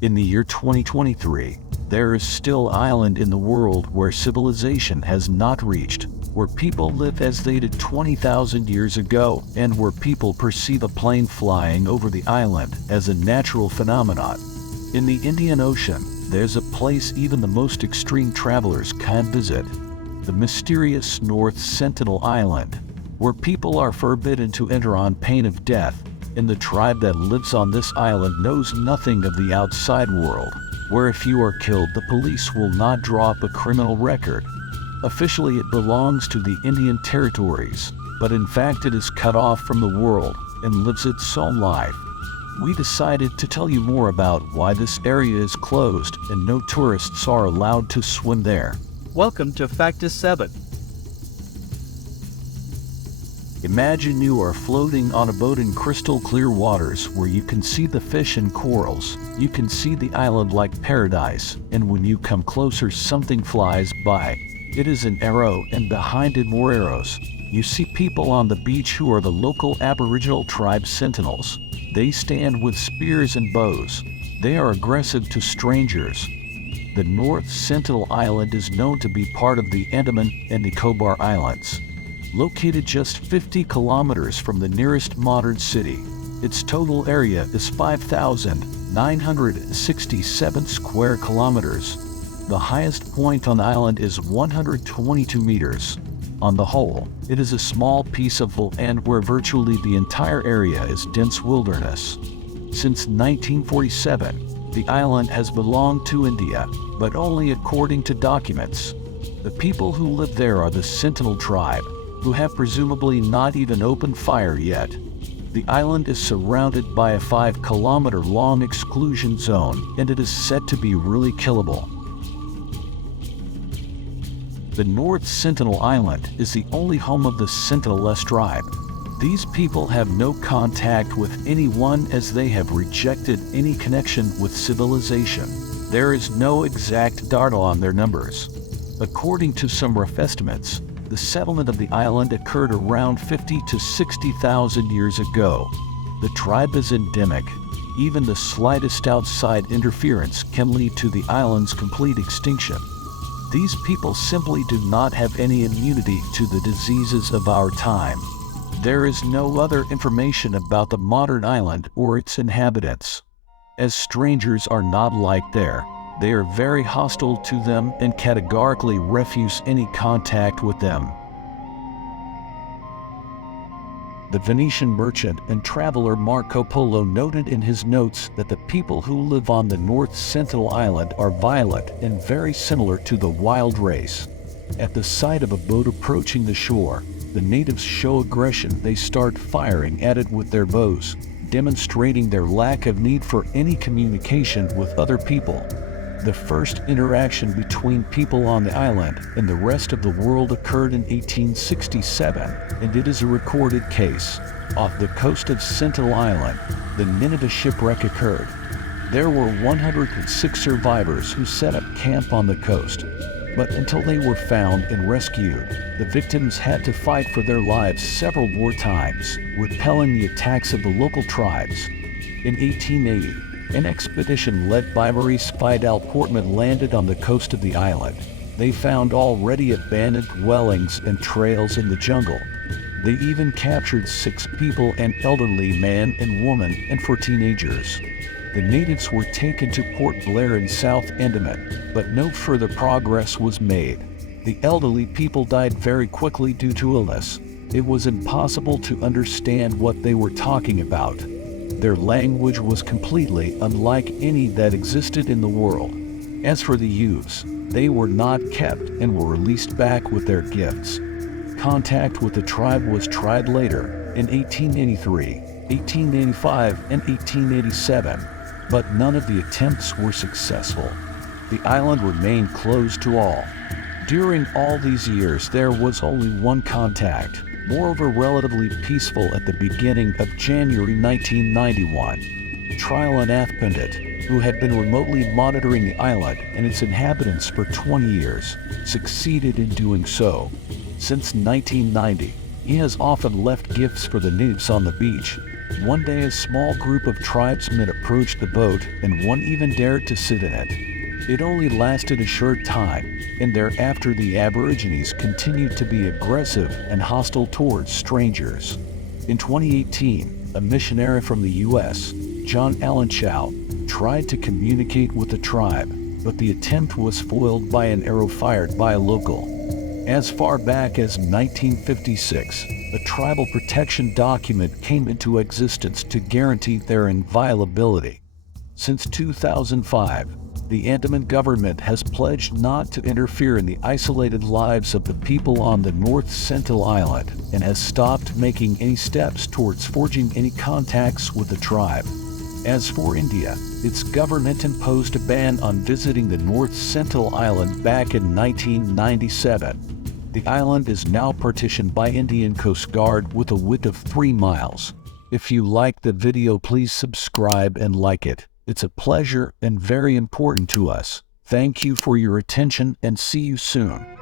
In the year 2023, there is still an island in the world where civilization has not reached, where people live as they did 20,000 years ago, and where people perceive a plane flying over the island as a natural phenomenon. In the Indian Ocean, there's a place even the most extreme travelers can't visit: the mysterious North Sentinel Island, where people are forbidden to enter on pain of death, and the tribe that lives on this island knows nothing of the outside world, where if you are killed, the police will not draw up a criminal record. Officially, it belongs to the Indian territories, but in fact it is cut off from the world and lives its own life. We decided to tell you more about why this area is closed and no tourists are allowed to swim there. Welcome to Factor 7. Imagine you are floating on a boat in crystal clear waters where you can see the fish and corals. You can see the island like paradise, and when you come closer, something flies by. It is an arrow, and behind it more arrows. You see people on the beach who are the local Aboriginal tribe sentinels. They stand with spears and bows. They are aggressive to strangers. The North Sentinel Island is known to be part of the Andaman and Nicobar Islands. Located just 50 kilometers from the nearest modern city, its total area is 5,967 square kilometers. The highest point on the island is 122 meters. On the whole, it is a small piece of land where virtually the entire area is dense wilderness. Since 1947, the island has belonged to India, but only according to documents. The people who live there are the Sentinel tribe, who have presumably not even opened fire yet. The island is surrounded by a 5-kilometer-long exclusion zone, and it is said to be really killable. The North Sentinel Island is the only home of the Sentinelese tribe. These people have no contact with anyone as they have rejected any connection with civilization. There is no exact data on their numbers. According to some rough estimates, the settlement of the island occurred around 50 to 60,000 years ago. The tribe is endemic. Even the slightest outside interference can lead to the island's complete extinction. These people simply do not have any immunity to the diseases of our time. There is no other information about the modern island or its inhabitants. As strangers are not liked there, they are very hostile to them and categorically refuse any contact with them. The Venetian merchant and traveler Marco Polo noted in his notes that the people who live on the North Sentinel Island are violent and very similar to the wild race. At the sight of a boat approaching the shore, the natives show aggression. They start firing at it with their bows, demonstrating their lack of need for any communication with other people. The first interaction between people on the island and the rest of the world occurred in 1867, and it is a recorded case. Off the coast of Sentinel Island, the Nineveh shipwreck occurred. There were 106 survivors who set up camp on the coast, but until they were found and rescued, the victims had to fight for their lives several more times, repelling the attacks of the local tribes. In 1880, an expedition led by Maurice Vidal Portman landed on the coast of the island. They found already abandoned dwellings and trails in the jungle. They even captured 6 people, an elderly man and woman, and 4 teenagers. The natives were taken to Port Blair in South Andaman, but no further progress was made. The elderly people died very quickly due to illness. It was impossible to understand what they were talking about. Their language was completely unlike any that existed in the world. As for the youths, they were not kept and were released back with their gifts. Contact with the tribe was tried later, in 1883, 1885, and 1887, but none of the attempts were successful. The island remained closed to all. During all these years, there was only one contact. Moreover, relatively peaceful at the beginning of January 1991. Trial-Nath Pandit, who had been remotely monitoring the island and its inhabitants for 20 years, succeeded in doing so. Since 1990, he has often left gifts for the natives on the beach. One day a small group of tribesmen approached the boat, and one even dared to sit in it. It only lasted a short time, and thereafter the Aborigines continued to be aggressive and hostile towards strangers. In 2018, a missionary from the U.S., John Allen Chow, tried to communicate with the tribe, but the attempt was foiled by an arrow fired by a local. As far back as 1956, a tribal protection document came into existence to guarantee their inviolability. Since 2005, the Andaman government has pledged not to interfere in the isolated lives of the people on the North Sentinel Island and has stopped making any steps towards forging any contacts with the tribe. As for India, its government imposed a ban on visiting the North Sentinel Island back in 1997. The island is now partitioned by Indian Coast Guard with a width of 3 miles. If you like the video, please subscribe and like it. It's a pleasure and very important to us. Thank you for your attention and see you soon.